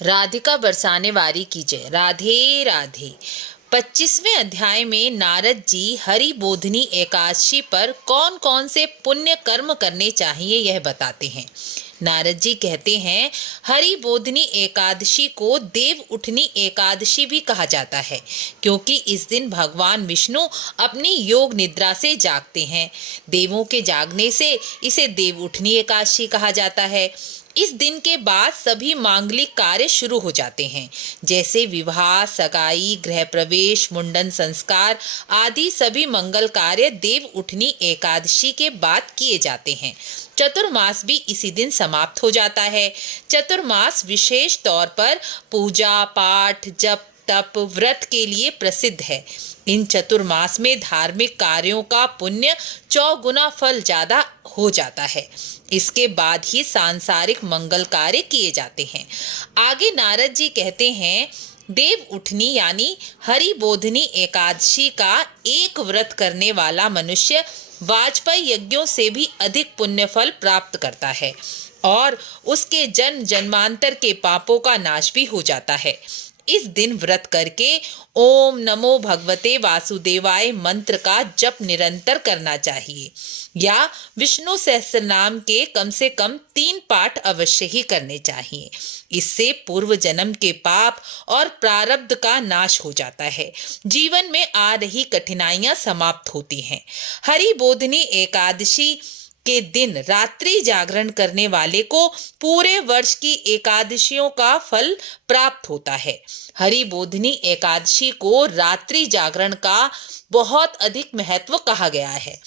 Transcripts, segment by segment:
राधिका बरसाने वारी की जय। राधे राधे। 25वें अध्याय में नारद जी हरि बोधनी एकादशी पर कौन कौन से पुण्य कर्म करने चाहिए यह बताते हैं। नारद जी कहते हैं, हरि बोधनी एकादशी को देव उठनी एकादशी भी कहा जाता है, क्योंकि इस दिन भगवान विष्णु अपनी योग निद्रा से जागते हैं। देवों के जागने से इसे देव उठनी एकादशी कहा जाता है। इस दिन के बाद सभी मांगलिक कार्य शुरू हो जाते हैं, जैसे विवाह, सगाई, गृह प्रवेश, मुंडन संस्कार आदि सभी मंगल कार्य देव उठनी एकादशी के बाद किए जाते हैं। चतुर्मास भी इसी दिन समाप्त हो जाता है। चतुर्मास विशेष तौर पर पूजा पाठ, जप, तप, व्रत के लिए प्रसिद्ध है। इन चतुर्मास में धार्मिक कार्यों का पुण्य 100 गुना फल ज्यादा हो जाता है। इसके बाद ही सांसारिक मंगल कार्य किए जाते हैं। आगे नारद जी कहते हैं, देव उठनी यानी हरि बोधनी एकादशी का एक व्रत करने वाला मनुष्य वाजपेयी यज्ञों से भी अधिक पुण्य फल प्राप्त करता है और उसके जन्म जन्मांतर के पापों का नाश भी हो जाता है। इस दिन व्रत करके ओम नमो भगवते वासुदेवाय मंत्र का जप निरंतर करना चाहिए या विष्णु सहस्रनाम के कम से कम 3 पाठ अवश्य ही करने चाहिए। इससे पूर्व जन्म के पाप और प्रारब्ध का नाश हो जाता है। जीवन में आ रही कठिनाइयां समाप्त होती हैं। हरि बोधनी एकादशी के दिन रात्रि जागरण करने वाले को पूरे वर्ष की एकादशियों का फल प्राप्त होता है। हरि बोधनी एकादशी को रात्रि जागरण का बहुत अधिक महत्व कहा गया है।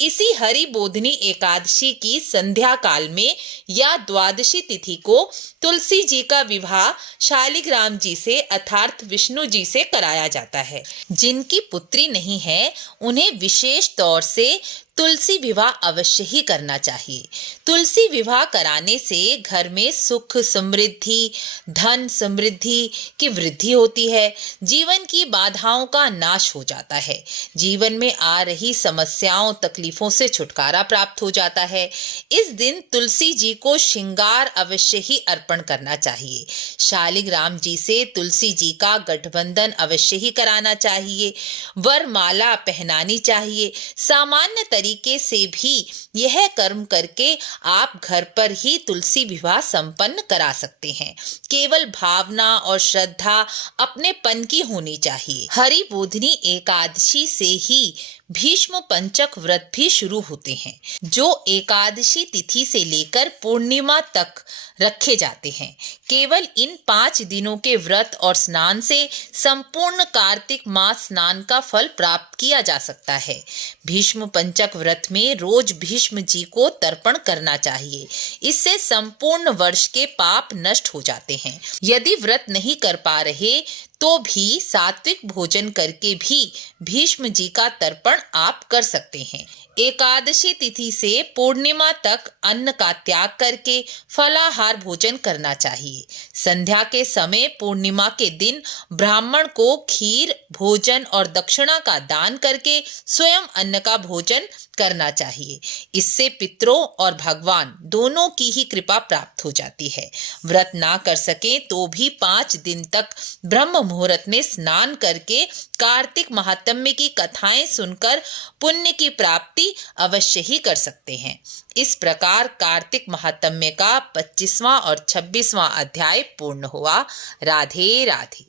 इसी हरि बोधनी एकादशी की संध्या काल में या द्वादशी तिथि को तुलसी जी का विवाह शालिग्राम जी से अर्थात विष्णु जी से कराया जाता है। जिनकी पुत्री नहीं है उन्हें विशेष तौर से तुलसी विवाह अवश्य ही करना चाहिए। तुलसी विवाह कराने से घर में सुख समृद्धि, धन समृद्धि की वृद्धि होती है। जीवन की बाधाओं का नाश हो जाता है। जीवन में आ रही समस्याओं तकलीफों से छुटकारा प्राप्त हो जाता है। इस दिन तुलसी जी को श्रृंगार अवश्य ही अर्पण करना चाहिए। शालिग्राम जी से तुलसी जी का गठबंधन अवश्य ही कराना चाहिए। वरमाला पहनानी चाहिए। सामान्य तरीके से भी यह कर्म करके आप घर पर ही तुलसी विवाह संपन्न करा सकते हैं। केवल भावना और श्रद्धा अपनेपन की होनी चाहिए। हरि बोधनी एकादशी से ही भीष्म पंचक व्रत भी शुरू होते हैं, जो एकादशी तिथि से लेकर पूर्णिमा तक रखे जाते हैं। केवल इन 5 दिनों के व्रत और स्नान से संपूर्ण कार्तिक मास स्नान का फल प्राप्त किया जा सकता है। भीष्म पंचक व्रत में रोज भीष्म जी को तर्पण करना चाहिए। इससे संपूर्ण वर्ष के पाप नष्ट हो जाते हैं। यदि व्रत नहीं कर पा रहे तो भी सात्विक भोजन करके भी भीष्म जी का तर्पण आप कर सकते हैं। एकादशी तिथि से पूर्णिमा तक अन्न का त्याग करके फलाहार भोजन करना चाहिए। संध्या के समय पूर्णिमा के दिन ब्राह्मण को खीर, भोजन और दक्षिणा का दान करके स्वयं अन्न का भोजन करना चाहिए। इससे पितरों और भगवान दोनों की ही कृपा प्राप्त हो जाती है। व्रत ना कर सके तो भी 5 दिन तक ब्रह्म मुहूर्त में स्नान करके कार्तिक महात्म्य की कथाएं सुनकर पुण्य की प्राप्ति अवश्य ही कर सकते हैं। इस प्रकार कार्तिक महात्म्य का 25वां और 26वां अध्याय पूर्ण हुआ। राधे राधे।